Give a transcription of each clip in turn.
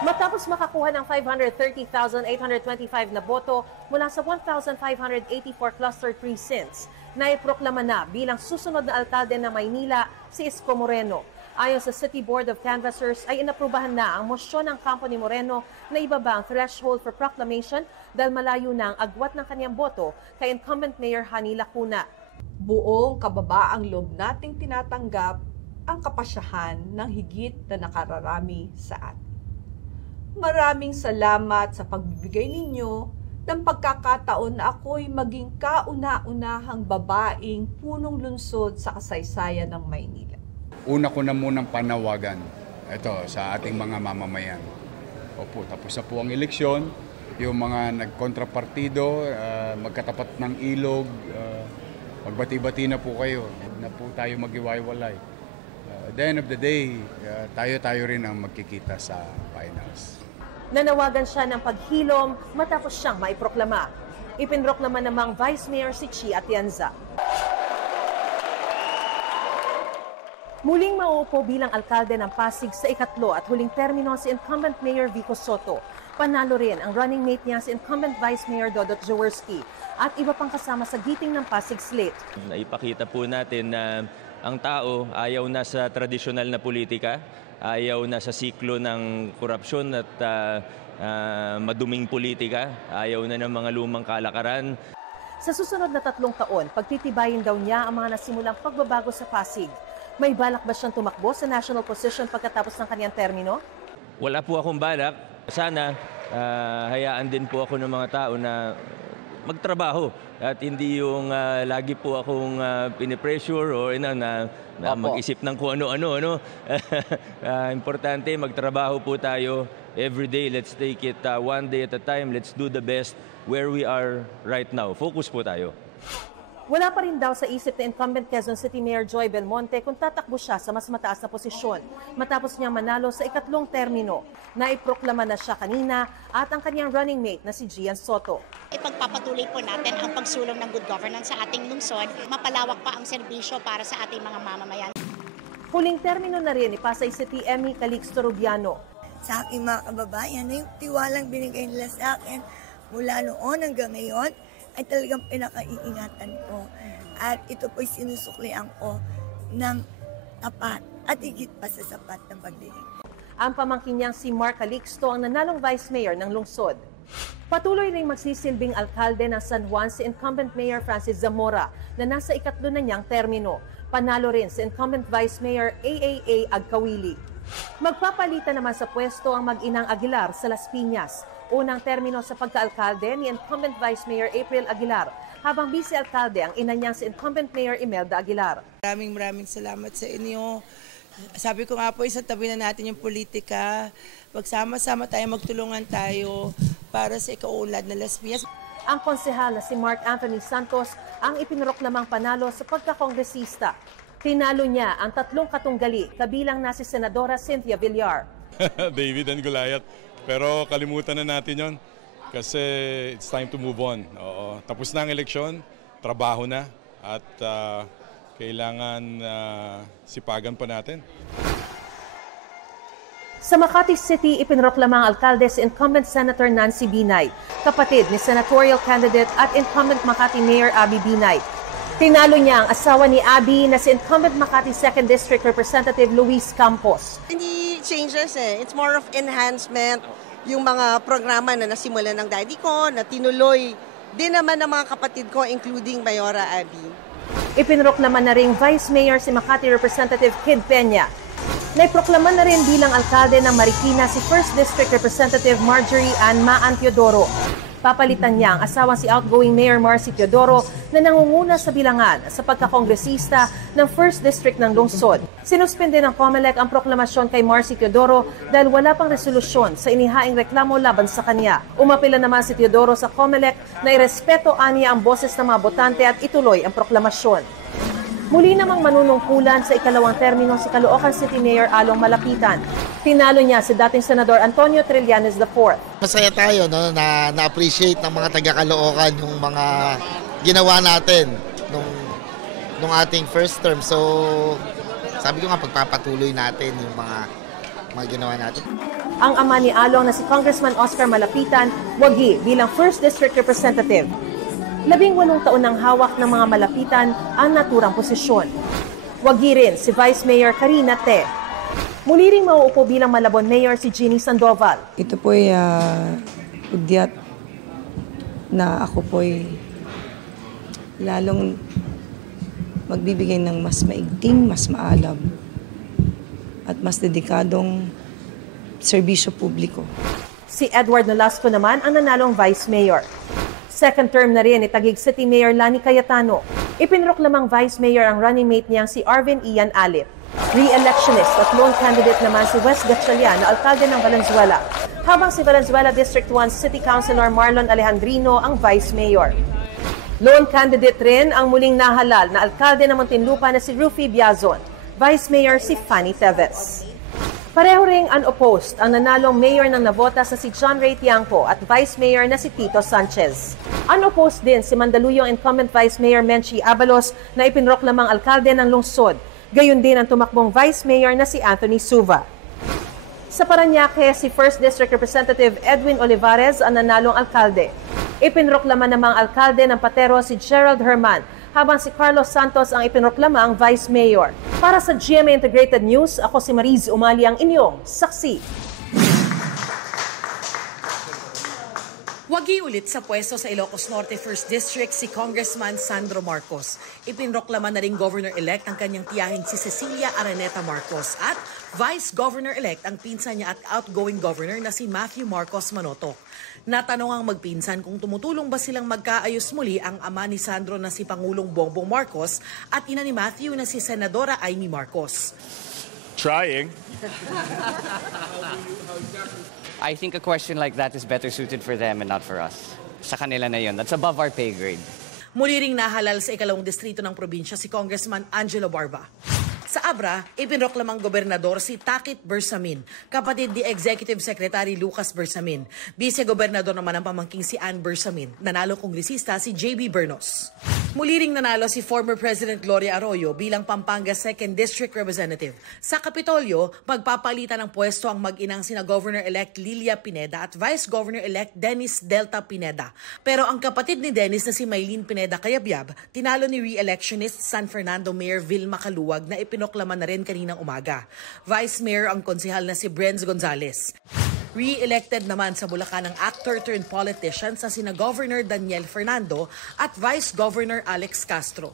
Matapos makakuha ng 530,825 na boto mula sa 1,584 cluster precincts, naiproklama na bilang susunod na alkalde ng Maynila si Isko Moreno. Ayon sa City Board of Canvassers ay inaprubahan na ang mosyon ng kampo ni Moreno na ibaba ang threshold for proclamation dahil malayo na ang agwat ng kanyang boto kay incumbent Mayor Hani Lacuna. Buong kababaang loob nating tinatanggap ang kapasyahan ng higit na nakararami sa atin. Maraming salamat sa pagbibigay ninyo ng pagkakataon na ako'y maging kauna-unahang babaeng punong lungsod sa kasaysayan ng Maynila. Una ko na munang panawagan ito sa ating mga mamamayan. Opo, tapos na po ang eleksyon, yung mga nagkontrapartido, magkatapat ng ilog, magbati-bati na po kayo, huwag na po tayo mag-iwaiwalay. At the end of the day, tayo-tayo rin ang magkikita sa finals. Nanawagan siya ng paghilom matapos siyang maiproklama. Ipinroklama namang Vice Mayor si Chi Atienza. Muling mauupo bilang alkalde ng Pasig sa ikatlo at huling termino si incumbent Mayor Vico Soto. Panalo rin ang running mate niya si incumbent Vice Mayor Dodot Jaworski at iba pang kasama sa giting ng Pasig Slate. Naipakita po natin na ang tao ayaw na sa tradisyonal na politika, ayaw na sa siklo ng korupsyon at maduming politika, ayaw na ng mga lumang kalakaran. Sa susunod na 3 taon, pagtitibayin daw niya ang mga nasimulang pagbabago sa Pasig. May balak ba siyang tumakbo sa national position pagkatapos ng kanyang termino? Wala po akong balak. Sana hayaan din po ako ng mga tao na magtrabaho at hindi yung lagi po akong pinipressure o na mag-isip ng kung ano-ano. Importante, magtrabaho po tayo every day. Let's take it one day at a time. Let's do the best where we are right now. Focus po tayo. Wala pa rin daw sa isip na incumbent Quezon City Mayor Joy Belmonte kung tatakbo siya sa mas mataas na posisyon matapos niyang manalo sa ikatlong termino. Naiproklama na siya kanina at ang kanyang running mate na si Gian Soto. Ipagpapatuloy po natin ang pagsulong ng good governance sa ating lungsod. Mapalawak pa ang serbisyo para sa ating mga mamamayan. Huling termino na rin ni Pasay City Emmy Calixto Rubiano. Sa aking mga kababayan na yung tiwalang binigay nila sa akin mula noon hanggang ngayon, ay talagang pinakaiingatan ko. At ito po'y sinusuklian ko ng tapat at higit pa sa sapat ng pagdinig. Ang pamangkin niyang si Mark Calixto ang nanalong Vice Mayor ng lungsod. Patuloy ring magsisilbing alkalde ng San Juan si incumbent Mayor Francis Zamora na nasa ikatlo na niyang termino. Panalo rin si incumbent Vice Mayor AAA Agkawili. Magpapalitan naman sa pwesto ang mag-inang Aguilar sa Las Piñas. Unang termino sa pagka-alkalde ni incumbent Vice Mayor April Aguilar, habang vice-alkalde ang ina niyang si incumbent Mayor Imelda Aguilar. Maraming salamat sa inyo. Sabi ko nga po, isang tabi na natin yung politika. Magsama-sama tayo, magtulungan tayo para sa ikaunlad na Las Piñas. Ang konsehal na si Mark Anthony Santos ang ipinroklamang panalo sa pagkakongresista. Tinalo niya ang 3 katunggali, kabilang na si Senadora Cynthia Villar. David and Goliath. Pero kalimutan na natin yon kasi it's time to move on. Oo, tapos na ang eleksyon, trabaho na at kailangan sipagan pa natin. Sa Makati City, ipinroklamang alkalde si incumbent Senator Nancy Binay, kapatid ni senatorial candidate at incumbent Makati Mayor Abby Binay. Tinalo niya ang asawa ni Abby na si incumbent Makati 2nd District Representative Luis Campos. Hindi changes It's more of enhancement. Yung mga programa na nasimulan ng daddy ko, na tinuloy din naman ng mga kapatid ko, including Mayora Abby. Ipinroklama na ring Vice Mayor si Makati Representative Kid Peña. Naiproklama na rin bilang alkalde ng Marikina si 1st District Representative Marjorie Ann Maan Teodoro. Papalitan niya ang asawang si outgoing Mayor Marcy Teodoro na nangunguna sa bilangan sa pagkakongresista ng 1st District ng lungsod. Sinuspende ng COMELEC ang proklamasyon kay Marcy Teodoro dahil wala pang resolusyon sa inihaing reklamo laban sa kanya. Umapila naman si Teodoro sa COMELEC na irespeto aniya ang boses ng mga botante at ituloy ang proklamasyon. Muli namang manunungkulan sa ikalawang termino si Caloocan City Mayor Along Malapitan. Tinalo niya si dating Senador Antonio Trillanes IV. Masaya tayo na-appreciate ng mga taga-Caloocan yung mga ginawa natin nung ating first term. So sabi ko nga pagpapatuloy natin yung mga mga ginawa natin. Ang ama ni Along na si Congressman Oscar Malapitan, wagi bilang 1st District Representative. 18 taon ng hawak ng mga Malapitan ang naturang posisyon. Wagi rin si Vice Mayor Karina Te. Muli ring mauupo bilang Malabon Mayor si Jeannie Sandoval. Ito po'y udyat na ako po'y lalong magbibigay ng mas maigting, mas maalam at mas dedikadong serbisyo publiko. Si Edward Nolasco naman ang nanalong Vice Mayor. Second term na rin ni Taguig City Mayor Lani Cayetano. Ipinroklamang Vice Mayor ang running mate niyang si Arvin Ian Alip. Re-electionist at lone candidate naman si Wes Gatchalian na alkalde ng Valenzuela. Habang si Valenzuela District 1 City Councilor Marlon Alejandrino ang Vice Mayor. Lone candidate rin ang muling nahalal na alkalde ng Muntinlupa na si Rufy Biazon. Vice Mayor si Fanny Teves. Pareho ring unopposed ang nanalong mayor ng Navotas na si John Ray Tiangco at Vice Mayor na si Tito Sanchez. Unopposed din si Mandaluyong incumbent Vice Mayor Menchie Abalos na ipinroklamang alkalde ng lungsod. Gayon din ang tumakbong Vice Mayor na si Anthony Suva. Sa Parañaque, si 1st District Representative Edwin Olivares ang nanalong alkalde. Ipinroklama namang alkalde ng Patero si Gerald Herman, habang si Carlos Santos ang ipinroklamang Vice Mayor. Para sa GMA Integrated News, ako si Mariz Umali ang inyong saksi. Wagi ulit sa pwesto sa Ilocos Norte 1st District si Congressman Sandro Marcos. Ipinroklama na rin Governor-elect ang kanyang tiyahin si Cecilia Araneta Marcos at Vice Governor-elect ang pinsan niya at outgoing governor na si Matthew Marcos Manotoc. Natanong ang magpinsan kung tumutulong ba silang magkaayos muli ang ama ni Sandro na si Pangulong Bongbong Marcos at ina ni Matthew na si Senadora Amy Marcos. Trying. I think a question like that is better suited for them and not for us. Sa kanila na yun. That's above our pay grade. Muli ring nahalal sa ikalawang distrito ng probinsya si Congressman Angelo Barba. Sa Abra, ipinroklamang gobernador si Takit Bersamin, kapatid ni Executive Secretary Lucas Bersamin. Vice-gobernador naman ang pamangking si Ann Bersamin. Nanalo kongresista si J.B. Bernos. Muli ring nanalo si former President Gloria Arroyo bilang Pampanga 2nd District Representative. Sa Kapitolyo, magpapalitan ng pwesto ang mag-inang sina Governor-elect Lilia Pineda at Vice Governor-elect Dennis Delta Pineda. Pero ang kapatid ni Dennis na si Maylene Pineda Cayabyab, tinalo ni re-electionist San Fernando Mayor Vilma Caluwag na ipinoklama na rin kaninang umaga. Vice Mayor ang konsehal na si Brenz Gonzales. Re-elected naman sa Bulacan ang actor-turned-politician sa sina Governor Daniel Fernando at Vice Governor Alex Castro.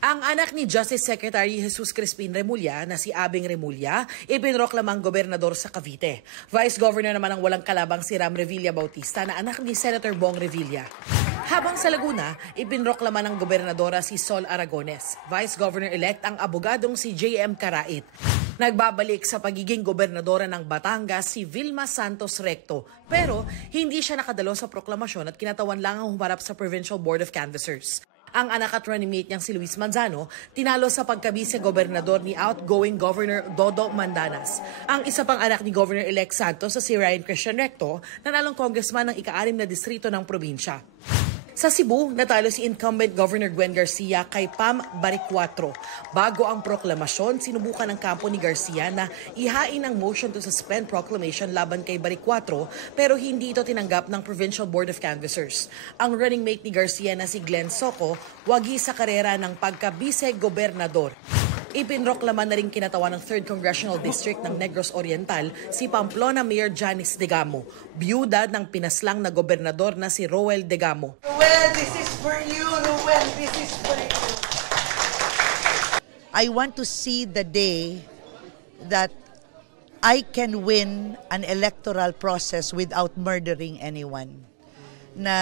Ang anak ni Justice Secretary Jesus Crispin Remulla na si Abing Remulla, ipinroklamang gobernador sa Cavite. Vice Governor naman ang walang kalabang si Ram Revilla Bautista na anak ni Senator Bong Revilla. Habang sa Laguna, ipinroklama ng gobernadora si Sol Aragones. Vice Governor-elect ang abogadong si J.M. Karait. Nagbabalik sa pagiging gobernadora ng Batangas si Vilma Santos Recto, pero hindi siya nakadalo sa proklamasyon at kinatawan lang ang humarap sa Provincial Board of Canvassers. Ang anak at running mate niyang si Luis Manzano, tinalo sa pagkabise-gobernador ni outgoing Governor Dodo Mandanas. Ang isa pang anak ni Governor-elect Santos sa si Ryan Christian Recto, nanalong congressman ng ika-6 na distrito ng probinsya. Sa Cebu, natalo si incumbent Governor Gwen Garcia kay Pam Baricuatro. Bago ang proklamasyon, sinubukan ng kampo ni Garcia na ihain ang motion to suspend proclamation laban kay Baricuatro pero hindi ito tinanggap ng Provincial Board of Canvassers. Ang running mate ni Garcia na si Glenn Soco, wagi sa karera ng pagka-vice-gobernador. Ipinroklama na rin kinatawan ng 3rd Congressional District ng Negros Oriental si Pamplona Mayor Janice Degamo, biyuda ng pinaslang na gobernador na si Roel Degamo. Roel, this is for you. Roel, this is for you. I want to see the day that I can win an electoral process without murdering anyone. Na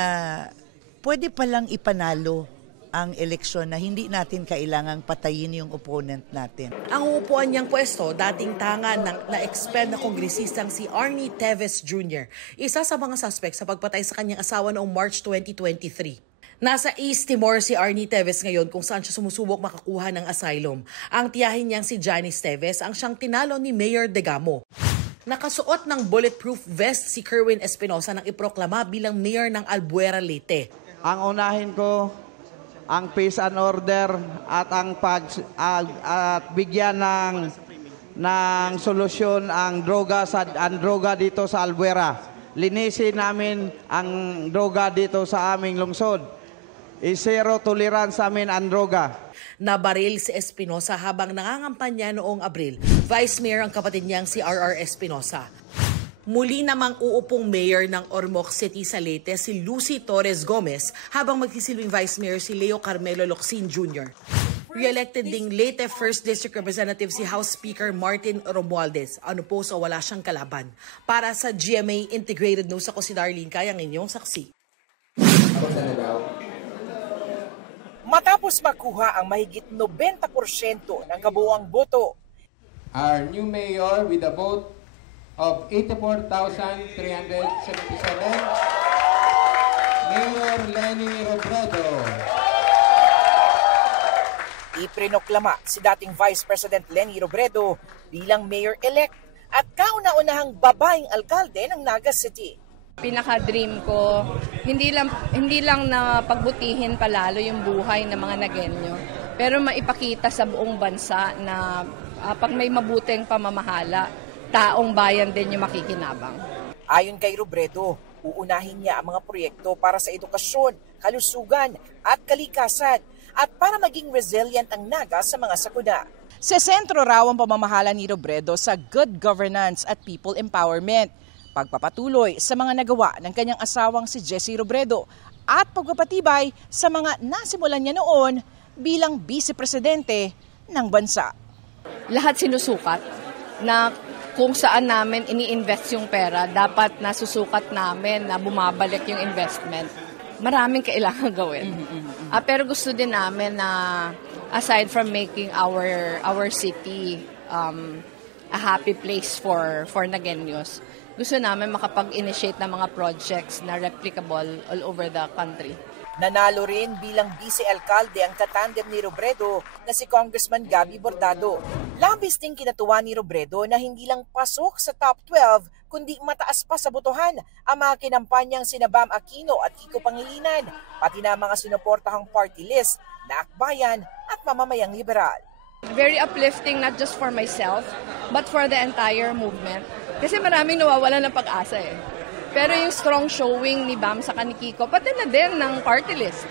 pwede palang ipanalo ang eleksyon na hindi natin kailangang patayin yung opponent natin. Ang uupuan niyang pwesto, dating tangan ng na-expel na kongresistang si Arnie Teves Jr., isa sa mga suspect sa pagpatay sa kanyang asawa noong March 2023. Nasa East Timor si Arnie Teves ngayon kung saan siya sumusubok makakuha ng asylum. Ang tiyahin niyang si Janice Teves ang siyang tinalo ni Mayor Degamo. Nakasuot ng bulletproof vest si Kerwin Espinosa nang iproklama bilang mayor ng Albuera, Leyte. Ang unahin ko ang peace and order at ang bigyan ng ng solusyon ang droga dito sa Albuera. Linisin namin ang droga dito sa aming lungsod. Zero tolerance sa amin ang droga. Nabaril si Espinosa habang nangangampanya noong Abril. Vice Mayor ang kapatid niyang si R.R. Espinosa. Muli namang uupong mayor ng Ormoc City sa Leyte si Lucy Torres Gomez habang magsisilbing Vice Mayor si Leo Carmelo Locsin Jr. Re-elected ding Leyte 1st District Representative si House Speaker Martin Romualdez. Ano po sa wala siyang kalaban. Para sa GMA Integrated News, ako si Darlene Kayang, inyong saksi. Matapos makuha ang mahigit 90% ng kabuuang boto, our new mayor with a vote of 84,377, Mayor Leni Robredo. Iprinoklama si dating Vice President Leni Robredo bilang mayor-elect at kauna-unahang babaeng alkalde ng Naga City. Pinaka-dream ko, hindi lang na pagbutihin palalo yung buhay ng mga Nagenyo, pero maipakita sa buong bansa na pag may mabuting pamamahala, taong bayan din yung makikinabang. Ayon kay Robredo, uunahin niya ang mga proyekto para sa edukasyon, kalusugan at kalikasan at para maging resilient ang Naga sa mga sakuna. Sa sentro raw ang pamamahala ni Robredo sa good governance at people empowerment, pagpapatuloy sa mga nagawa ng kanyang asawang si Jessie Robredo at pagpapatibay sa mga nasimulan niya noon bilang vice-presidente ng bansa. Lahat sinusukat na kung saan namin ini-invest yung pera, dapat nasusukat namin na bumabalik yung investment. Maraming kailangan gawin. Pero gusto din namin na aside from making our city a happy place for Nagenyos, gusto namin makapag-initiate ng mga projects na replicable all over the country. Nanalo rin bilang vice-alkalde ang katandem ni Robredo na si Congressman Gabby Bordado. Labis ding kinatuwa ni Robredo na hindi lang pasok sa top 12 kundi mataas pa sa botohan ang mga kinampanyang sina Bam Aquino at Kiko Pangilinan, pati na mga sinuportahang party list na Akbayan at Mamamayang Liberal. Very uplifting not just for myself but for the entire movement. Kasi maraming nawawalan ng pag-asa eh. Pero yung strong showing ni Bam sa Kiko, pati na din ng party list.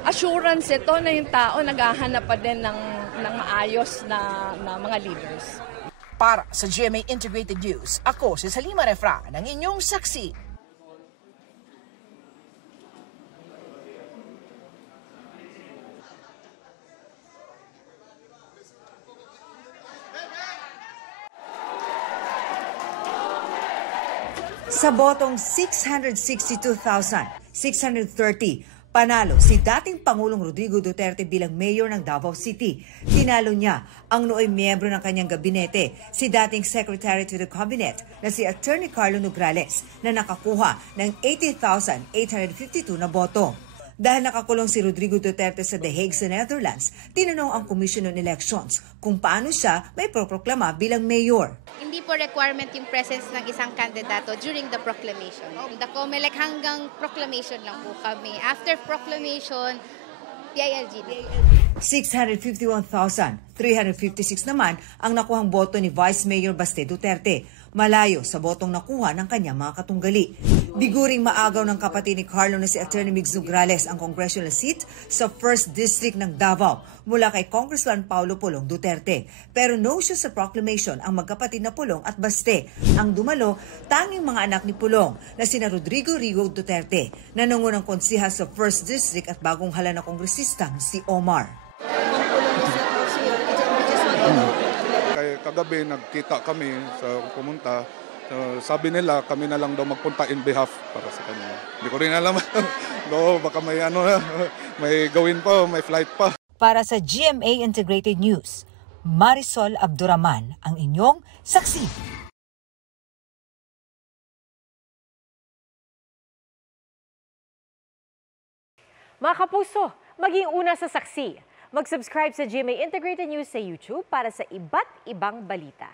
Assurance ito na yung tao naghahanap pa din ng maayos na mga leaders. Para sa GMA Integrated News, ako si Salima Refra ng inyong saksi. Sa botong 662,630, panalo si dating Pangulong Rodrigo Duterte bilang mayor ng Davao City. Tinalo niya ang nooy miyembro ng kanyang gabinete, si dating Secretary to the Cabinet na si Attorney Carlo Nograles na nakakuha ng 80,852 na boto. Dahil nakakulong si Rodrigo Duterte sa The Hague sa Netherlands, tinanong ang Commission on Elections kung paano siya may proproklama bilang mayor. Hindi po requirement yung presence ng isang kandidato during the proclamation. The COMELEC hanggang proclamation lang po kami. After proclamation, PILG. 651,356 naman ang nakuhang boto ni Vice Mayor Baste Duterte, malayo sa botong nakuha ng kanyang mga katunggali. Biguring maagaw ng kapatid ni Carlo na si Attorney Migs Nograles ang congressional seat sa 1st District ng Davao mula kay Congressman Paulo Pulong Duterte. Pero no show sa proclamation ang magkapatid na Pulong at Baste. Ang dumalo, tanging mga anak ni Pulong na sina Rodrigo Rigo Duterte, nanungunang konsihal sa 1st District at bagong hala na kongresistang si Omar. Kagabi nagkita kami sa pumunta. Sabi nila kami na lang daw magpunta in behalf para sa kanya. Hindi ko rin alam. Baka may may gawin pa, may flight pa. Para sa GMA Integrated News, Marisol Abduraman ang inyong saksi. Mga kapuso, maging una sa saksi. Mag-subscribe sa GMA Integrated News sa YouTube para sa iba't ibang balita.